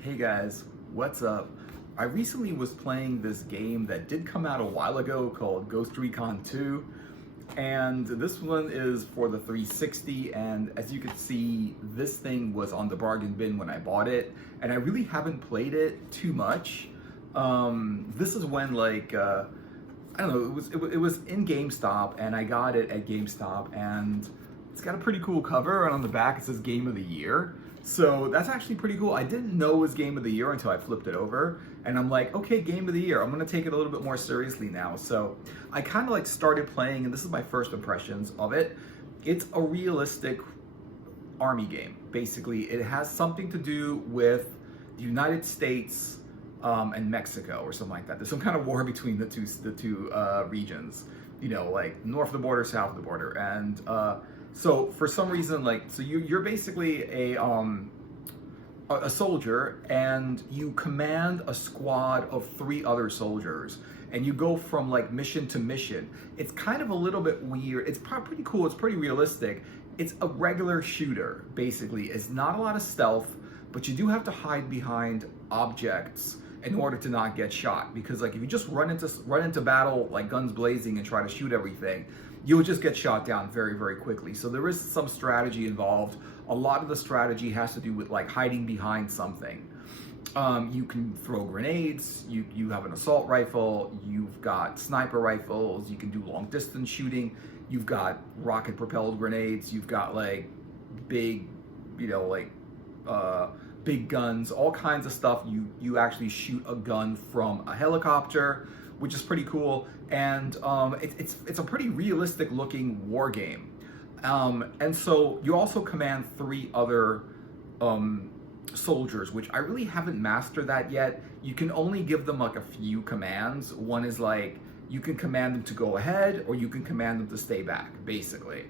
Hey guys, what's up? I recently was playing this game that did come out a while ago called Ghost Recon 2, and this one is for the 360, and as you can see, this thing was on the bargain bin when I bought it, and I really haven't played it too much. This is when I don't know, it was in GameStop, and I got it at GameStop, and it's got a pretty cool cover, and on the back it says Game of the Year. So that's actually pretty cool. I didn't know it was Game of the Year until I flipped it over, and I'm like, okay, Game of the Year. I'm gonna take it a little bit more seriously now. So I kind of like started playing, and this is my first impressions of it. It's a realistic army game. Basically, it has something to do with the United States and Mexico or something like that. There's some kind of war between the two regions. You know, like north of the border, south of the border, and so for some reason, so you're basically a soldier, and you command a squad of 3 other soldiers, and you go from like mission to mission. It's kind of a little bit weird. It's pretty cool. It's pretty realistic. It's a regular shooter, basically. It's not a lot of stealth, but you do have to hide behind objects in order to not get shot. Because like if you just run into battle like guns blazing and try to shoot everything, you'll just get shot down very, very quickly. So there is some strategy involved. A lot of the strategy has to do with like hiding behind something. You can throw grenades, you have an assault rifle, you've got sniper rifles, you can do long distance shooting, you've got rocket propelled grenades, you've got like big, big guns, all kinds of stuff. You actually shoot a gun from a helicopter, which is pretty cool, and it's a pretty realistic looking war game. And so you also command 3 other soldiers, which I really haven't mastered that yet. You can only give them like a few commands. One is like you can command them to go ahead, or you can command them to stay back, basically.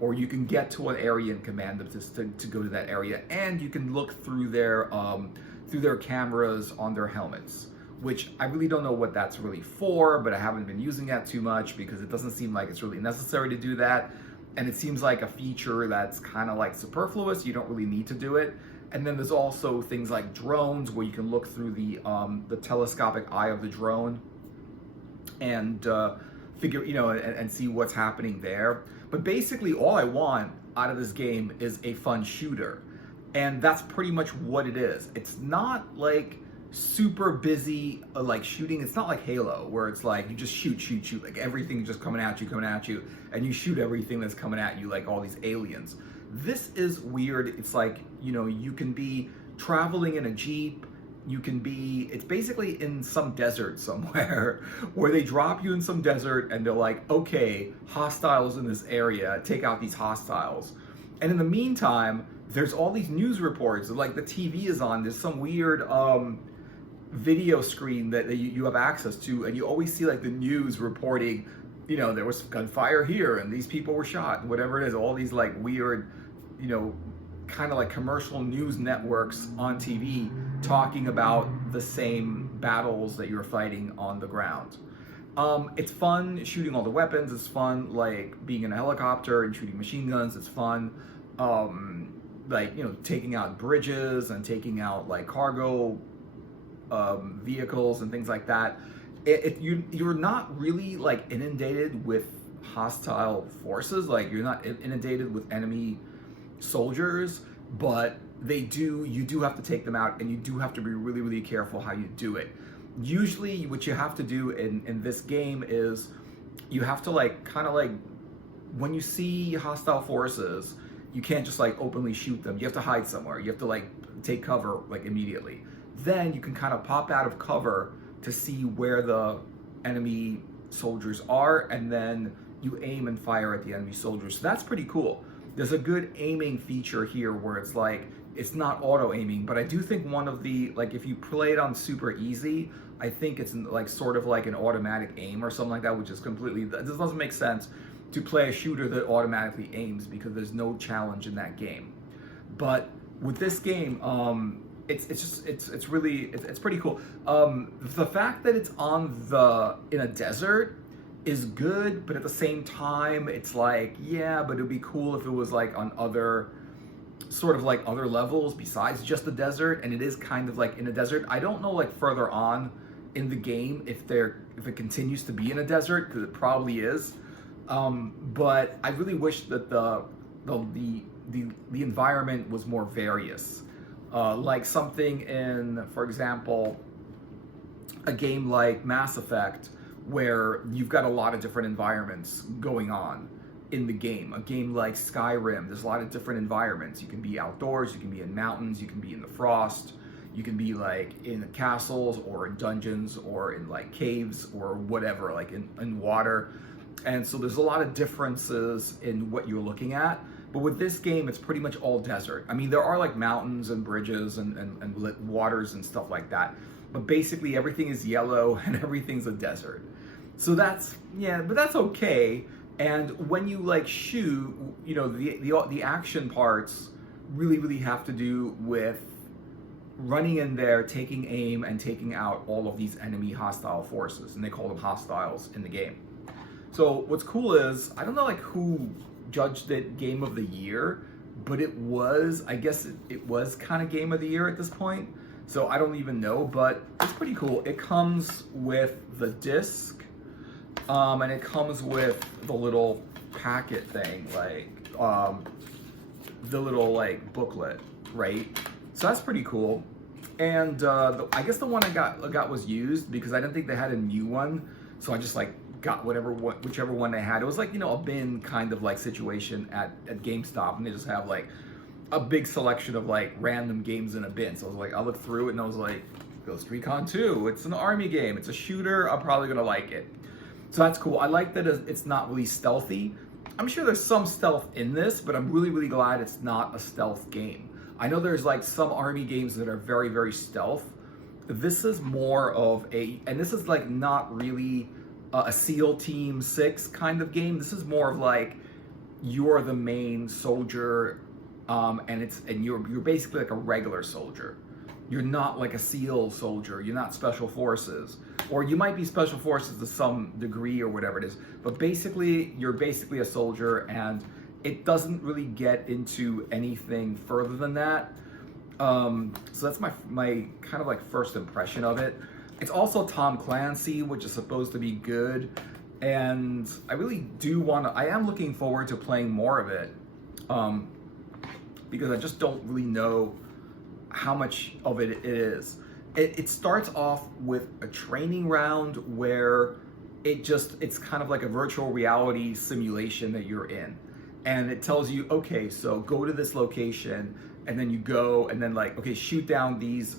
Or you can get to an area and command them to go to that area, and you can look through their cameras on their helmets, which I really don't know what that's really for, but I haven't been using that too much because it doesn't seem like it's really necessary to do that. And it seems like a feature that's kind of like superfluous. You don't really need to do it. And then there's also things like drones, where you can look through the telescopic eye of the drone and figure, and see what's happening there. But basically all I want out of this game is a fun shooter. And that's pretty much what it is. It's not like super busy like shooting. It's not like Halo, where it's like you just shoot, like everything just coming at you, and you shoot everything that's coming at you, like all these aliens. This is weird. It's like, you can be traveling in a Jeep. It's basically in some desert somewhere where they drop you in some desert and they're like, okay, hostiles in this area, take out these hostiles. And in the meantime, there's all these news reports, like the TV is on, there's some weird video screen that you have access to, and you always see like the news reporting, there was gunfire here and these people were shot, whatever it is, all these like weird, kind of like commercial news networks on TV talking about the same battles that you're fighting on the ground. It's fun shooting all the weapons. It's fun like being in a helicopter and shooting machine guns. It's fun taking out bridges and taking out like cargo vehicles and things like that. You're not really like inundated with hostile forces. Like you're not inundated with enemy soldiers, but you do have to take them out, and you do have to be really, really careful how you do it. Usually what you have to do in this game is you have to when you see hostile forces, you can't just like openly shoot them. You have to hide somewhere. You have to like take cover like immediately. Then you can kind of pop out of cover to see where the enemy soldiers are, and then you aim and fire at the enemy soldiers. So that's pretty cool. There's a good aiming feature here where it's like, it's not auto aiming, but I do think one of the, like if you play it on super easy, I think it's like sort of like an automatic aim or something like that, which is this doesn't make sense to play a shooter that automatically aims, because there's no challenge in that game. But with this game, it's pretty cool. The fact that it's in a desert is good, but at the same time, it's like, yeah, but it'd be cool if it was like on other sort of like other levels besides just the desert, and it is kind of like in a desert. I don't know like further on in the game if it continues to be in a desert, because it probably is. But I really wish that the environment was more various. Like something in, for example, a game like Mass Effect, where you've got a lot of different environments going on in the game. A game like Skyrim, there's a lot of different environments. You can be outdoors, you can be in mountains, you can be in the frost, you can be like in castles or in dungeons or in like caves or whatever, like in water. And so there's a lot of differences in what you're looking at. But with this game, it's pretty much all desert. I mean, there are like mountains and bridges and waters and stuff like that. But basically everything is yellow and everything's a desert. So that's, yeah, but that's okay. And when you like shoot, you know, the action parts really have to do with running in there, taking aim, and taking out all of these enemy hostile forces. And they call them hostiles in the game. So what's cool is, I don't know like who judged it Game of the Year, but it was, I guess it was kind of Game of the Year at this point. So I don't even know, but it's pretty cool. It comes with the disc, and it comes with the little packet thing, like the little like booklet, right? So that's pretty cool. And I guess the one I got was used because I didn't think they had a new one, so I just like got whichever one they had. It was like, you know, a bin kind of like situation at GameStop, and they just have like a big selection of like random games in a bin. So I was like, I looked through it and I was like, Ghost Recon 2, it's an army game, it's a shooter, I'm probably gonna like it. So that's cool. I like that it's not really stealthy. I'm sure there's some stealth in this, but I'm really glad it's not a stealth game. I know there's like some army games that are very stealth. This is more of and this is like not really a SEAL Team 6 kind of game. This is more of like, you're the main soldier, and you're basically like a regular soldier. You're not like a SEAL soldier. You're not special forces, or you might be special forces to some degree or whatever it is. But basically, you're basically a soldier, and it doesn't really get into anything further than that. So that's my kind of like first impression of it. It's also Tom Clancy, which is supposed to be good, and I really I am looking forward to playing more of it, because I just don't really know how much of it is. It starts off with a training round where it's kind of like a virtual reality simulation that you're in. And it tells you, okay, so go to this location, and then you go, and then like, okay, shoot down these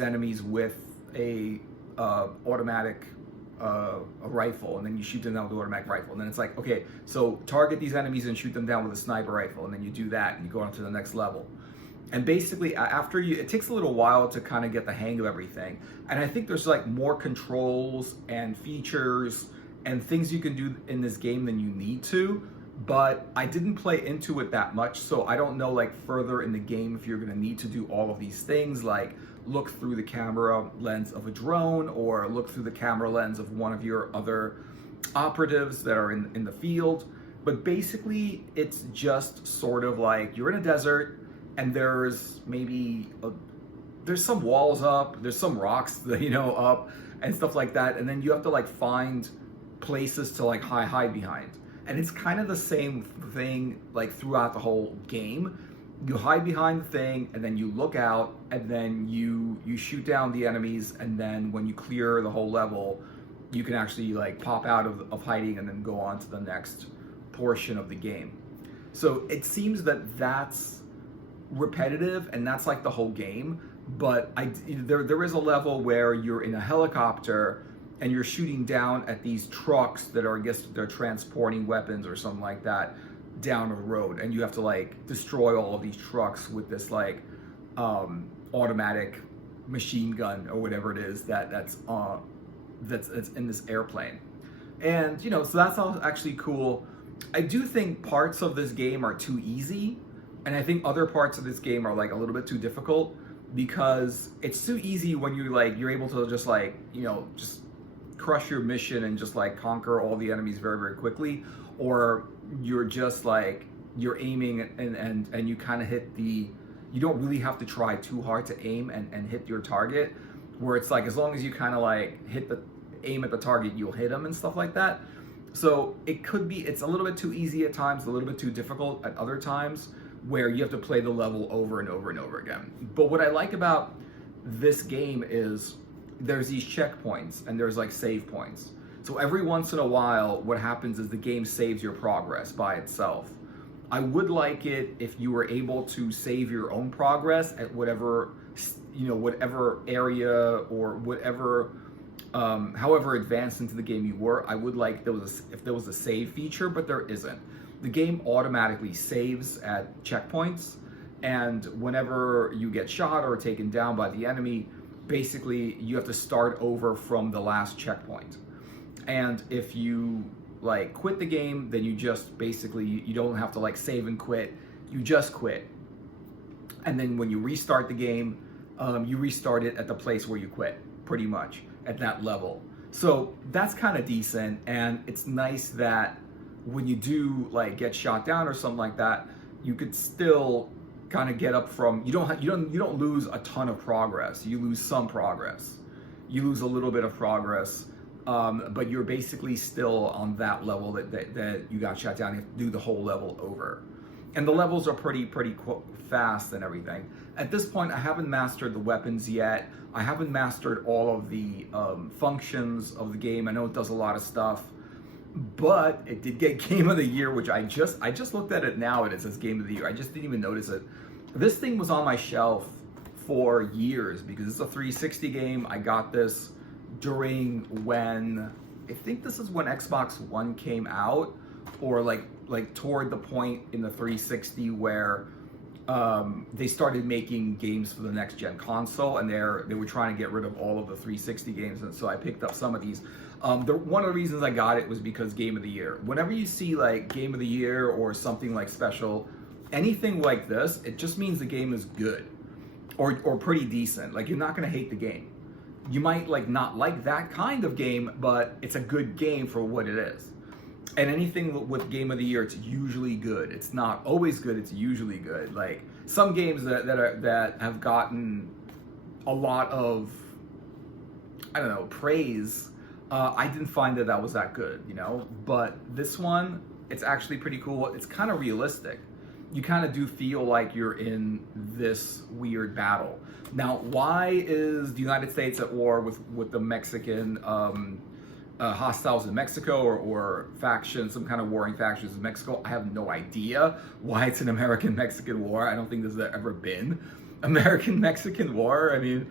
enemies with a automatic a rifle, and then you shoot them down with an automatic rifle. And then it's like, okay, so target these enemies and shoot them down with a sniper rifle, and then you do that, and you go on to the next level. And basically, it takes a little while to kind of get the hang of everything. And I think there's like more controls and features and things you can do in this game than you need to. But I didn't play into it that much, so I don't know like further in the game if you're gonna need to do all of these things, like look through the camera lens of a drone, or look through the camera lens of one of your other operatives that are in the field. But basically, it's just sort of like you're in a desert, and there's there's some walls up, there's some rocks that, you know, up and stuff like that, and then you have to like find places to like hide behind. And it's kind of the same thing like throughout the whole game. You hide behind the thing, and then you look out, and then you shoot down the enemies, and then when you clear the whole level, you can actually like pop out of hiding and then go on to the next portion of the game. So it seems that that's repetitive, and that's like the whole game. But there is a level where you're in a helicopter, and you're shooting down at these trucks that are, I guess they're transporting weapons or something like that down a road, and you have to like destroy all of these trucks with this like automatic machine gun or whatever it is that's in this airplane. And you know, so that's all actually cool. I do think parts of this game are too easy, and I think other parts of this game are like a little bit too difficult, because it's too easy when you're able to just like, you know, just crush your mission and just like conquer all the enemies very quickly, or you're just like you're aiming and you kind of hit the, you don't really have to try too hard to aim and hit your target, where it's like as long as you kind of like aim at the target, you'll hit them and stuff like that. So it could be, it's a little bit too easy at times, a little bit too difficult at other times, where you have to play the level over and over and over again. But what I like about this game is there's these checkpoints and there's like save points. So every once in a while, what happens is the game saves your progress by itself. I would like it if you were able to save your own progress at whatever, whatever area or whatever, however advanced into the game you were. I would like if there was a save feature, but there isn't. The game automatically saves at checkpoints, and whenever you get shot or taken down by the enemy, basically you have to start over from the last checkpoint. And if you like quit the game, then you just basically, you don't have to like save and quit, you just quit. And then when you restart the game, you restart it at the place where you quit, pretty much at that level. So that's kind of decent, and it's nice that when you do like get shot down or something like that, you could still kind of get up from, you don't lose a ton of progress. You lose some progress. You lose a little bit of progress, but you're basically still on that level that you got shot down. You have to do the whole level over. And the levels are pretty fast and everything. At this point, I haven't mastered the weapons yet. I haven't mastered all of the functions of the game. I know it does a lot of stuff, but it did get Game of the Year, which I just looked at it now and it says Game of the Year. I just didn't even notice it. This thing was on my shelf for years because it's a 360 game. I got this during when, I think this is when Xbox One came out, or like toward the point in the 360 where they started making games for the next gen console, and they were trying to get rid of all of the 360 games, and so I picked up some of these. One of the reasons I got it was because Game of the Year. Whenever you see like Game of the Year or something like special, anything like this, it just means the game is good or pretty decent. Like, you're not gonna hate the game. You might like not like that kind of game, but it's a good game for what it is. And anything with Game of the Year, it's usually good. It's not always good, it's usually good. Like some games that have gotten a lot of, I don't know, praise, I didn't find that was that good, But this one, it's actually pretty cool. It's kind of realistic. You kind of do feel like you're in this weird battle. Now, why is the United States at war with the Mexican hostiles in Mexico or factions, some kind of warring factions in Mexico? I have no idea why it's an American-Mexican war. I don't think there's ever been American-Mexican war. I mean,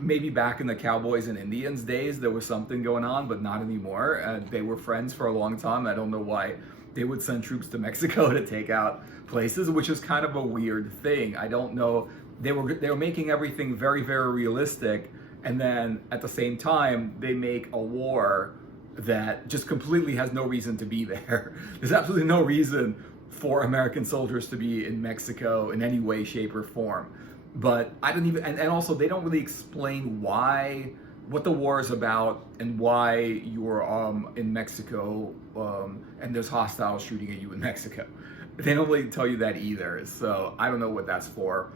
maybe back in the Cowboys and Indians days, there was something going on, but not anymore. They were friends for a long time. I don't know why they would send troops to Mexico to take out places, which is kind of a weird thing. I don't know. They were making everything very, very realistic, and then at the same time, they make a war that just completely has no reason to be there. There's absolutely no reason for American soldiers to be in Mexico in any way, shape, or form. But I don't even, and also they don't really explain what the war is about and why you're in Mexico and there's hostiles shooting at you in Mexico. They don't really tell you that either, so I don't know what that's for.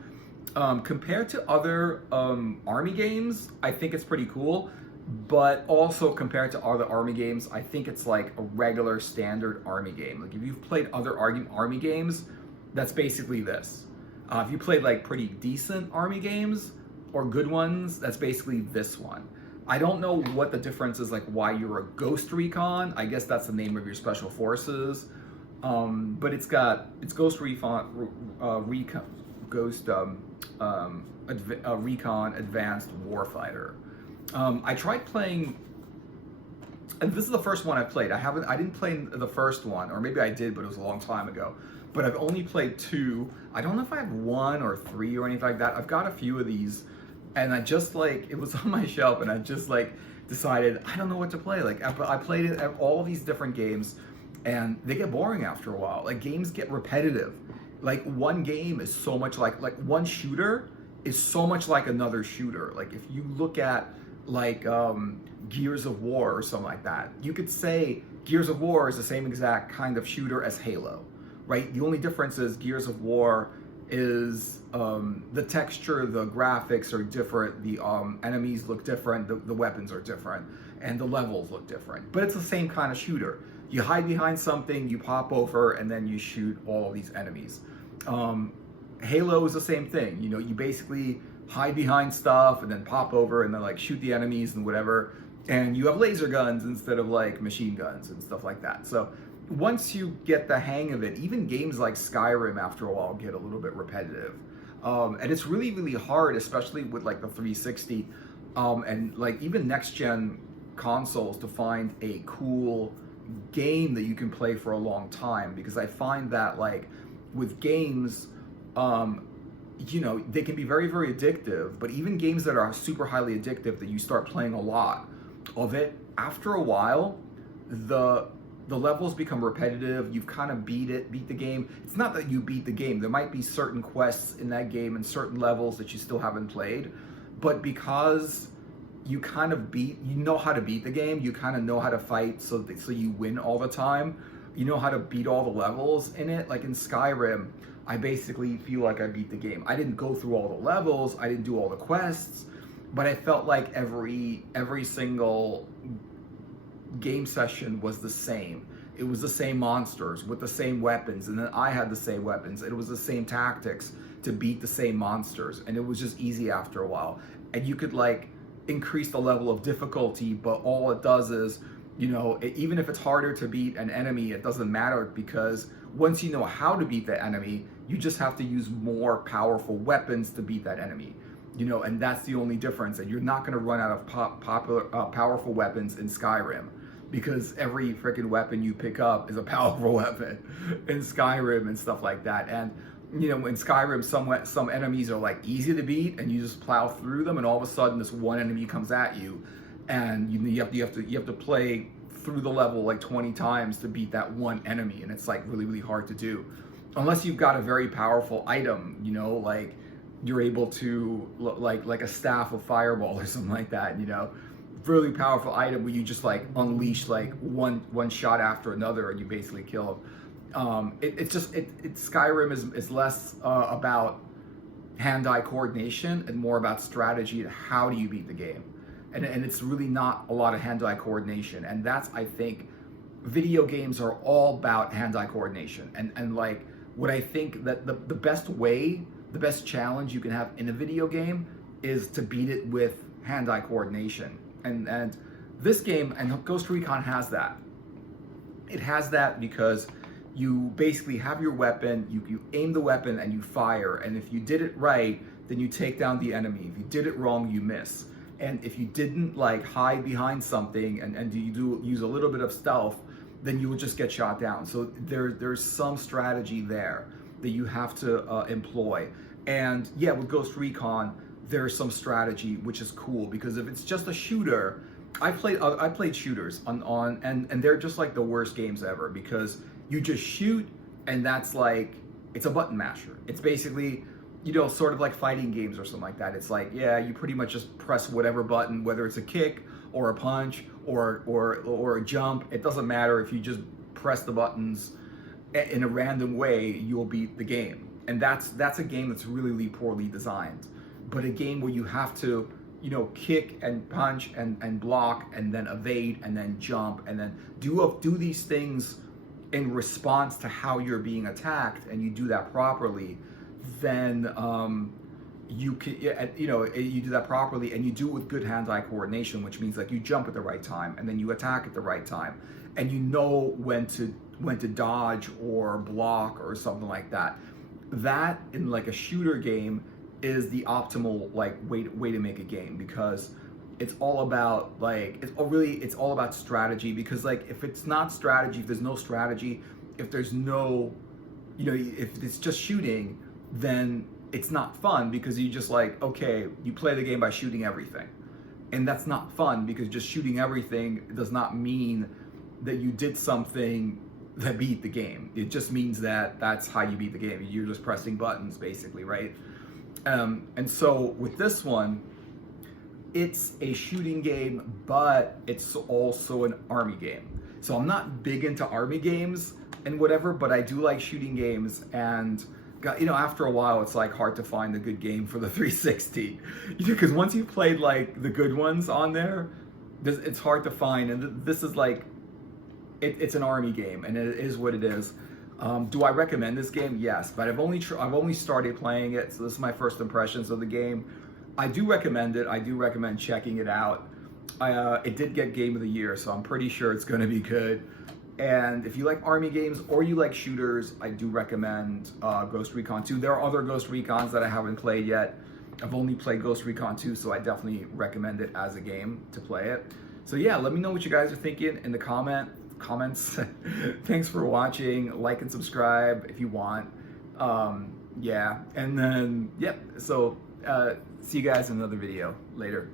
Compared to other army games, I think it's pretty cool, but also compared to other army games, I think it's like a regular standard army game. Like if you've played other army games, that's basically this. If you played like pretty decent army games or good ones, that's basically this one. I don't know what the difference is, like why you're a Ghost Recon. I guess that's the name of your special forces. But it's Ghost Recon, Recon Advanced Warfighter. I tried playing, and this is the first one I played. I didn't play the first one, or maybe I did, but it was a long time ago. But I've only played 2. I don't know if I have 1 or 3 or anything like that. I've got a few of these, and I just like, it was on my shelf, and I just like decided I don't know what to play. Like I played it at all of these different games, and they get boring after a while. Like games get repetitive. Like one game is so much like one shooter is so much like another shooter. Like if you look at like Gears of War or something like that, you could say Gears of War is the same exact kind of shooter as Halo, right? The only difference is Gears of War is the texture, the graphics are different, the enemies look different, the weapons are different, and the levels look different. But it's the same kind of shooter. You hide behind something, you pop over, and then you shoot all these enemies. Halo is the same thing. You know, you basically hide behind stuff and then pop over and then like shoot the enemies and whatever. And you have laser guns instead of like machine guns and stuff like that. So once you get the hang of it, even games like Skyrim after a while get a little bit repetitive. And it's really, really hard, especially with like the 360 and like even next gen consoles, to find a cool game that you can play for a long time. Because I find that like with games, you know, they can be very, very addictive, but even games that are super highly addictive that you start playing a lot of it, after a while, the levels become repetitive. You've kind of beat the game. It's not that you beat the game. There might be certain quests in that game and certain levels that you still haven't played, but because you kind of you know how to beat the game, you kind of know how to fight, so you win all the time. You know how to beat all the levels in it. Like in Skyrim, I basically feel like I beat the game. I didn't go through all the levels, I didn't do all the quests, but I felt like every single game session was the same. It was the same monsters with the same weapons, and then I had the same weapons. It was the same tactics to beat the same monsters, and it was just easy after a while. And you could like increase the level of difficulty, but all it does is, you know, even if it's harder to beat an enemy, it doesn't matter, because once you know how to beat the enemy, you just have to use more powerful weapons to beat that enemy. You know, and that's the only difference. And you're not going to run out of powerful weapons in Skyrim, because every freaking weapon you pick up is a powerful weapon in Skyrim and stuff like that. And you know, in Skyrim, some enemies are like easy to beat, and you just plow through them, and all of a sudden this one enemy comes at you, and you have to play through the level like 20 times to beat that one enemy, and it's like really, really hard to do, unless you've got a very powerful item. You know, like you're able to like a staff of fireball or something like that. You know, really powerful item where you just like unleash like one shot after another, and you basically kill them. Skyrim is less about hand-eye coordination and more about strategy and how do you beat the game. And it's really not a lot of hand-eye coordination. And that's, I think, video games are all about hand-eye coordination. And like, what I think that the best way, the best challenge you can have in a video game is to beat it with hand-eye coordination. And this game, and Ghost Recon has that. It has that because you basically have your weapon, you aim the weapon and you fire, and if you did it right, then you take down the enemy. If you did it wrong, you miss. And if you didn't like hide behind something and you use a little bit of stealth, then you will just get shot down. So there's some strategy there that you have to employ. And yeah, with Ghost Recon, there's some strategy, which is cool, because if it's just a shooter, I played shooters and they're just like the worst games ever, because you just shoot, and that's like, it's a button masher. It's basically, you know, sort of like fighting games or something like that. It's like, yeah, you pretty much just press whatever button, whether it's a kick or a punch or a jump. It doesn't matter. If you just press the buttons in a random way, you'll beat the game. And that's a game that's really, really poorly designed. But a game where you have to, you know, kick and punch and block and then evade and then jump and then do these things in response to how you're being attacked, and you do that properly, then you can, you know, you do that properly, and you do it with good hand-eye coordination, which means like you jump at the right time and then you attack at the right time, and you know when to dodge or block or something like that. That in like a shooter game is the optimal like way to make a game, because it's all about like, it's all about strategy. Because like, if it's not strategy, if there's no strategy, if there's no, you know, if it's just shooting, then it's not fun, because you just like, okay, you play the game by shooting everything, and that's not fun, because just shooting everything does not mean that you did something that beat the game. It just means that that's how you beat the game. You're just pressing buttons basically, right? And so with this one, it's a shooting game, but it's also an army game. So I'm not big into army games and whatever, but I do like shooting games. And you know, after a while, it's like hard to find a good game for the 360. Because once you've played like the good ones on there, it's hard to find. And this is like, it's an army game, and it is what it is. Do I recommend this game? Yes, but I've only started playing it, so this is my first impressions of the game. I do recommend it. I do recommend checking it out. It did get Game of the Year, so I'm pretty sure it's going to be good. And if you like army games or you like shooters, I do recommend Ghost Recon 2. There are other Ghost Recons that I haven't played yet. I've only played Ghost Recon 2, so I definitely recommend it as a game to play it. So yeah, let me know what you guys are thinking in the comments. Thanks for watching. Like and subscribe if you want. Yeah, and then, yep, so see you guys in another video later.